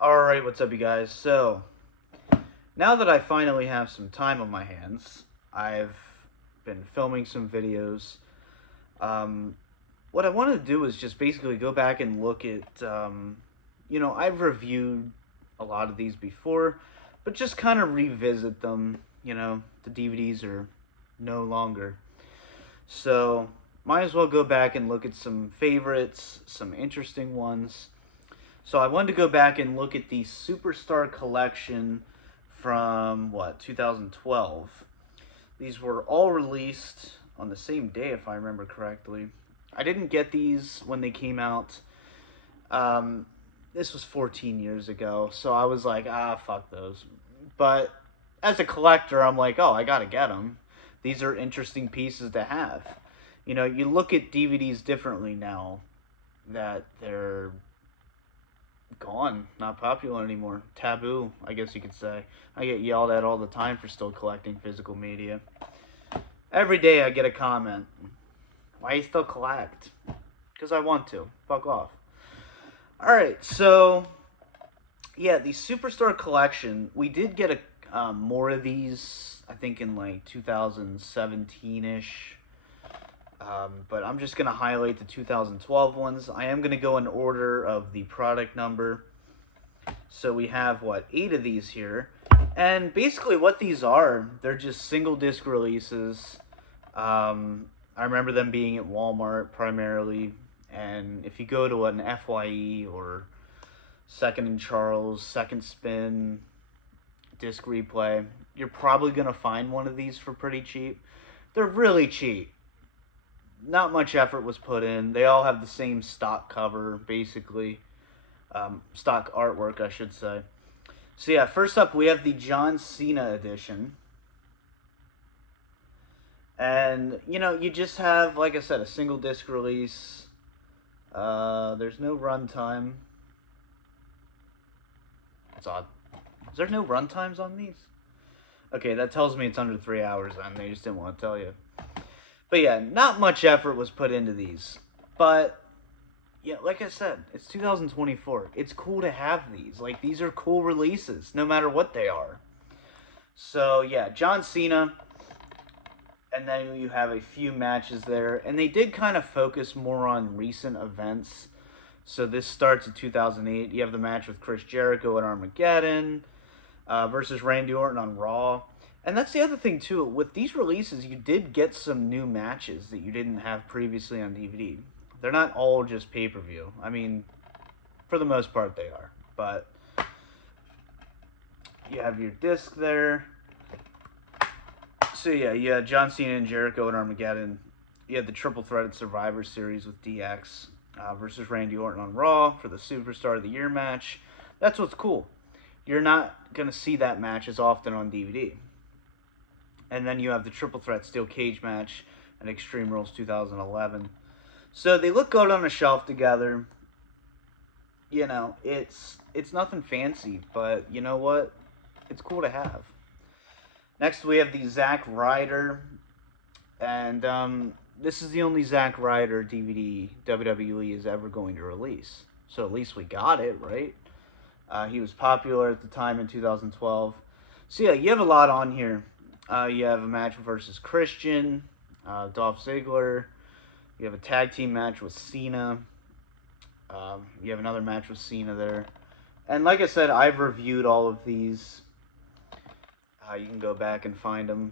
Alright, what's up, you guys? So, now that I finally have some time on my hands, I've been filming some videos. Um, what I want to do is just basically go back and look at, I've reviewed a lot of these before, but just kind of revisit them. The DVDs are no longer. So, might as well go back and look at some favorites, some interesting ones. So I wanted to go back and look at the Superstar Collection from, 2012. These were all released on the same day, if I remember correctly. I didn't get these when they came out. This was 14 years ago, so I was like, fuck those. But as a collector, I'm like, oh, I gotta get them. These are interesting pieces to have. You look at DVDs differently now that they're gone, not popular anymore. Taboo, I guess you could say. I get yelled at all the time for still collecting physical media. Every day I get a comment. Why you still collect? Because I want to. Fuck off. Alright, so yeah, the Superstar Collection, we did get more of these, I think in like 2017-ish. But I'm just going to highlight the 2012 ones. I am going to go in order of the product number. So we have, 8 of these here. And basically what these are, they're just single disc releases. I remember them being at Walmart primarily. And if you go to an FYE or Second and Charles, Second Spin, Disc Replay, you're probably going to find one of these for pretty cheap. They're really cheap. Not much effort was put in. They all have the same stock cover, basically. Stock artwork, I should say. So yeah, first up we have the John Cena edition. And, you just have, like I said, a single disc release. There's no runtime. That's odd. Is there no runtimes on these? Okay, that tells me it's under 3 hours then. They just didn't want to tell you. But yeah, not much effort was put into these. But, yeah, like I said, it's 2024. It's cool to have these. Like, these are cool releases, no matter what they are. So, yeah, John Cena. And then you have a few matches there. And they did kind of focus more on recent events. So this starts in 2008. You have the match with Chris Jericho at Armageddon versus Randy Orton on Raw. And that's the other thing, too. With these releases, you did get some new matches that you didn't have previously on DVD. They're not all just pay-per-view. I mean, for the most part, they are. But you have your disc there. So, yeah, you had John Cena and Jericho at Armageddon. You had the triple-threated Survivor Series with DX versus Randy Orton on Raw for the Superstar of the Year match. That's what's cool. You're not going to see that match as often on DVD. And then you have the Triple Threat Steel Cage match at Extreme Rules 2011. So they look good on a shelf together. It's nothing fancy, but you know what? It's cool to have. Next we have the Zack Ryder. And this is the only Zack Ryder DVD WWE is ever going to release. So at least we got it, right? He was popular at the time in 2012. So yeah, you have a lot on here. You have a match versus Christian, Dolph Ziggler. You have a tag team match with Cena. You have another match with Cena there. And like I said, I've reviewed all of these. You can go back and find them.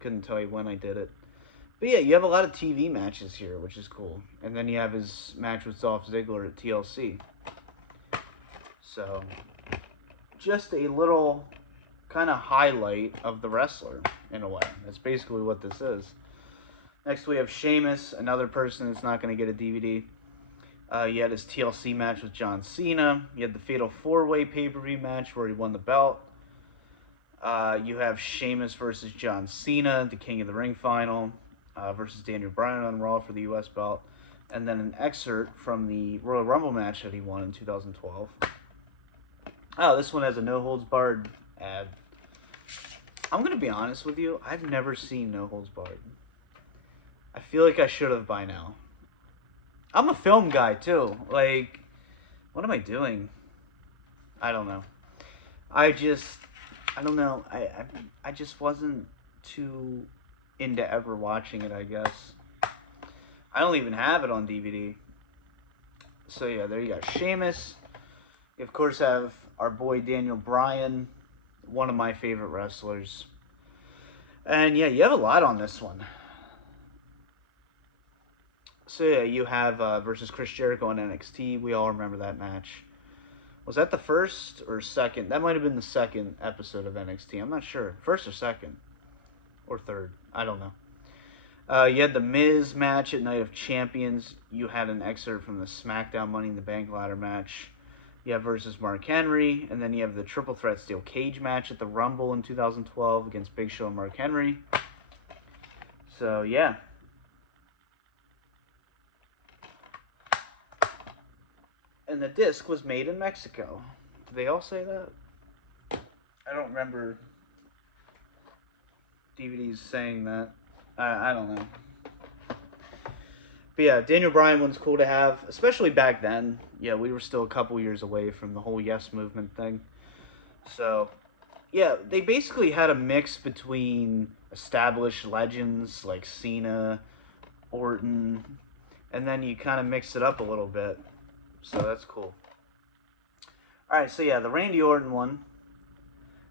Couldn't tell you when I did it. But yeah, you have a lot of TV matches here, which is cool. And then you have his match with Dolph Ziggler at TLC. So, just a little kind of highlight of the wrestler, in a way. That's basically what this is. Next we have Sheamus, another person that's not going to get a DVD. You had his TLC match with John Cena. You had the Fatal 4-Way pay-per-view match where he won the belt. You have Sheamus versus John Cena, the King of the Ring final, versus Daniel Bryan on Raw for the US belt. And then an excerpt from the Royal Rumble match that he won in 2012. Oh, this one has a no-holds-barred ad. I'm going to be honest with you, I've never seen No Holds Barred. I feel like I should have by now. I'm a film guy, too. Like, what am I doing? I don't know. I don't know. I just wasn't too into ever watching it, I guess. I don't even have it on DVD. So yeah, there you go. Sheamus. You of course have our boy Daniel Bryan, one of my favorite wrestlers. And yeah, you have a lot on this one. So yeah, you have versus Chris Jericho on NXT. We all remember that match. Was that the first or second? That might have been the second episode of NXT. I'm not sure. First or second. Or third. I don't know. You had the Miz match at Night of Champions. You had an excerpt from the SmackDown Money in the Bank ladder match. You have versus Mark Henry. And then you have the Triple Threat Steel Cage match at the Rumble in 2012 against Big Show and Mark Henry. So, yeah. And the disc was made in Mexico. Did they all say that? I don't remember DVDs saying that. I don't know. But yeah, Daniel Bryan one's cool to have, especially back then. Yeah, we were still a couple years away from the whole Yes Movement thing. So, yeah, they basically had a mix between established legends like Cena, Orton, and then you kind of mix it up a little bit. So that's cool. Alright, so yeah, the Randy Orton one.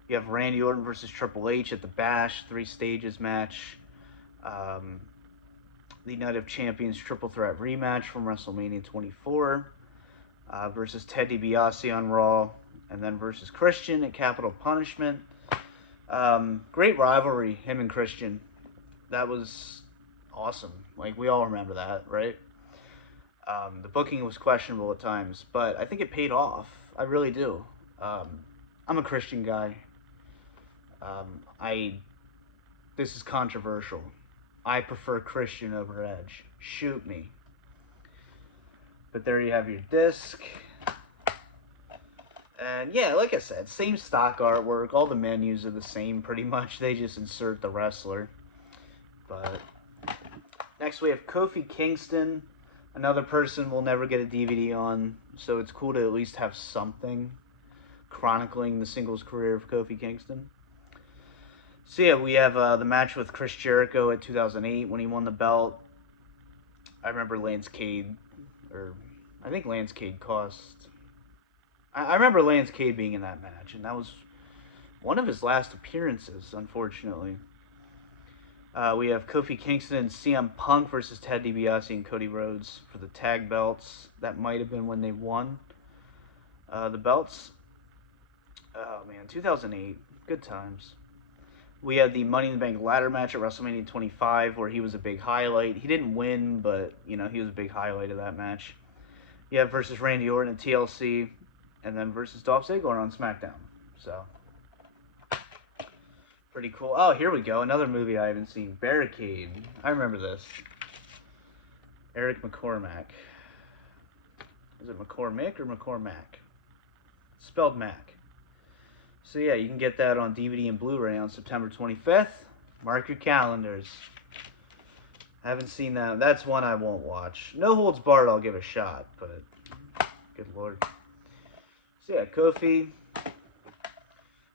You have Randy Orton versus Triple H at the Bash, 3 stages match. The Night of Champions Triple Threat rematch from WrestleMania 24 versus Ted DiBiase on Raw, and then versus Christian at Capital Punishment. Great rivalry, him and Christian. That was awesome. Like, we all remember that, right? The booking was questionable at times, but I think it paid off. I really do. I'm a Christian guy. This is controversial. I prefer Christian over Edge. Shoot me. But there you have your disc. And yeah, like I said, same stock artwork. All the menus are the same pretty much. They just insert the wrestler. But next we have Kofi Kingston. Another person we'll never get a DVD on. So it's cool to at least have something chronicling the singles career of Kofi Kingston. So yeah, we have the match with Chris Jericho at 2008 when he won the belt. I remember Lance Cade, or I think Lance Cade cost. I remember Lance Cade being in that match, and that was one of his last appearances, unfortunately. We have Kofi Kingston and CM Punk versus Ted DiBiase and Cody Rhodes for the tag belts. That might have been when they won the belts. Oh man, 2008, good times. We had the Money in the Bank ladder match at WrestleMania 25 where he was a big highlight. He didn't win, but, you know, he was a big highlight of that match. Yeah, versus Randy Orton at TLC, and then versus Dolph Ziggler on SmackDown. So, pretty cool. Oh, here we go. Another movie I haven't seen. Barricade. I remember this. Eric McCormack. Is it McCormick or McCormack? Spelled Mac. So yeah, you can get that on DVD and Blu-ray on September 25th. Mark your calendars. I haven't seen that. That's one I won't watch. No Holds Barred I'll give a shot, but good lord. So yeah, Kofi.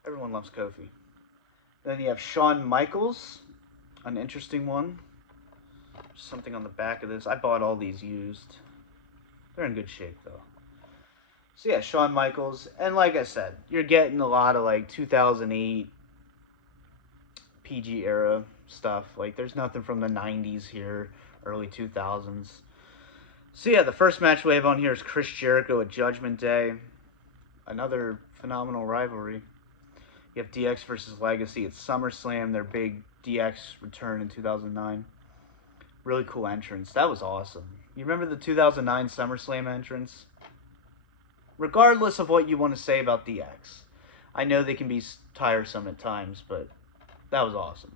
Everyone loves Kofi. Then you have Shawn Michaels. An interesting one. Something on the back of this. I bought all these used. They're in good shape though. So yeah, Shawn Michaels, and like I said, you're getting a lot of like 2008 PG era stuff. Like there's nothing from the 90s here, early 2000s. So yeah, the first match we have on here is Chris Jericho at Judgment Day. Another phenomenal rivalry. You have DX versus Legacy at SummerSlam, their big DX return in 2009. Really cool entrance. That was awesome. You remember the 2009 SummerSlam entrance? Regardless of what you want to say about DX. I know they can be tiresome at times, but that was awesome.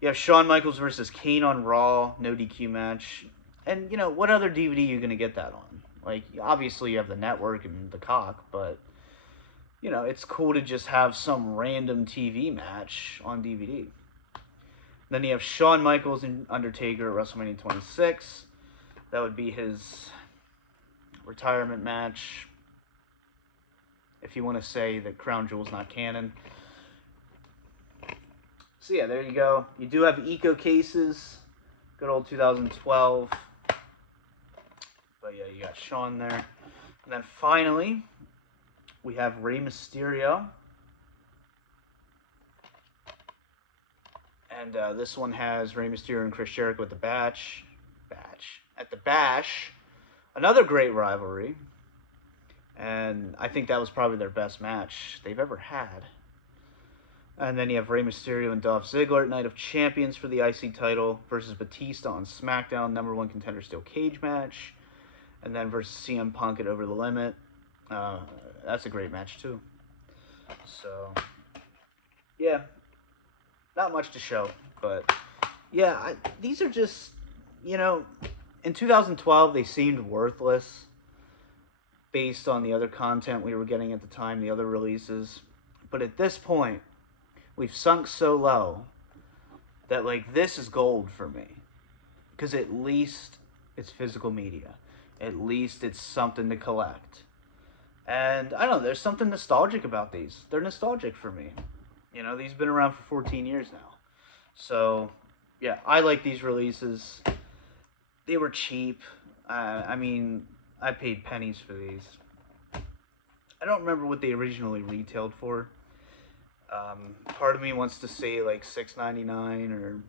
You have Shawn Michaels versus Kane on Raw, no DQ match. And, you know, what other DVD are you going to get that on? Like, obviously you have the network and the cock, but, you know, it's cool to just have some random TV match on DVD. Then you have Shawn Michaels and Undertaker at WrestleMania 26. That would be his retirement match. if you want to say that Crown Jewel's not canon. So yeah, there you go. You do have Eco cases. Good old 2012. But yeah, you got Shawn there. And then finally, we have Rey Mysterio. And this one has Rey Mysterio and Chris Jericho at the Bash. At the Bash. Another great rivalry. And I think that was probably their best match they've ever had. And then you have Rey Mysterio and Dolph Ziggler at Night of Champions for the IC title versus Batista on SmackDown, #1 contender steel cage match. And then versus CM Punk at Over the Limit. That's a great match too. So, yeah. Not much to show, but yeah, these are just, you know, in 2012 they seemed worthless based on the other content we were getting at the time, the other releases. But at this point, we've sunk so low that, like, this is gold for me. Because at least it's physical media. At least it's something to collect. And I don't know, there's something nostalgic about these. They're nostalgic for me. You know, these have been around for 14 years now. So, yeah, I like these releases. They were cheap. I mean, I paid pennies for these. I don't remember what they originally retailed for. Part of me wants to say like $6.99 or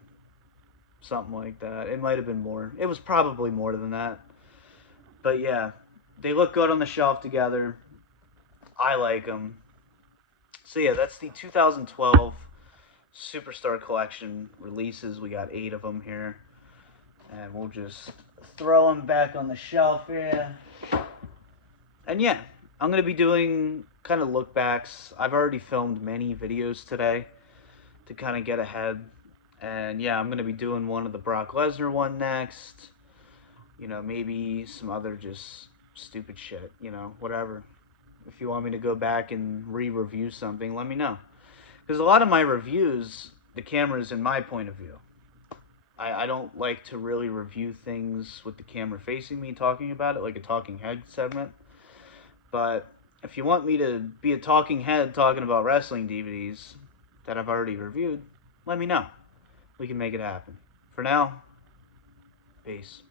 something like that. It might have been more. It was probably more than that. But yeah, they look good on the shelf together. I like them. So yeah, that's the 2012 Superstar Collection releases. We got 8 of them here. And we'll just throw them back on the shelf here. And yeah, I'm going to be doing kind of look backs. I've already filmed many videos today to kind of get ahead. And yeah, I'm going to be doing one of the Brock Lesnar one next. You know, maybe some other just stupid shit, you know, whatever. If you want me to go back and re-review something, let me know. Because a lot of my reviews, the camera's in my point of view. I don't like to really review things with the camera facing me talking about it, like a talking head segment. But if you want me to be a talking head talking about wrestling DVDs that I've already reviewed, let me know. We can make it happen. For now, peace.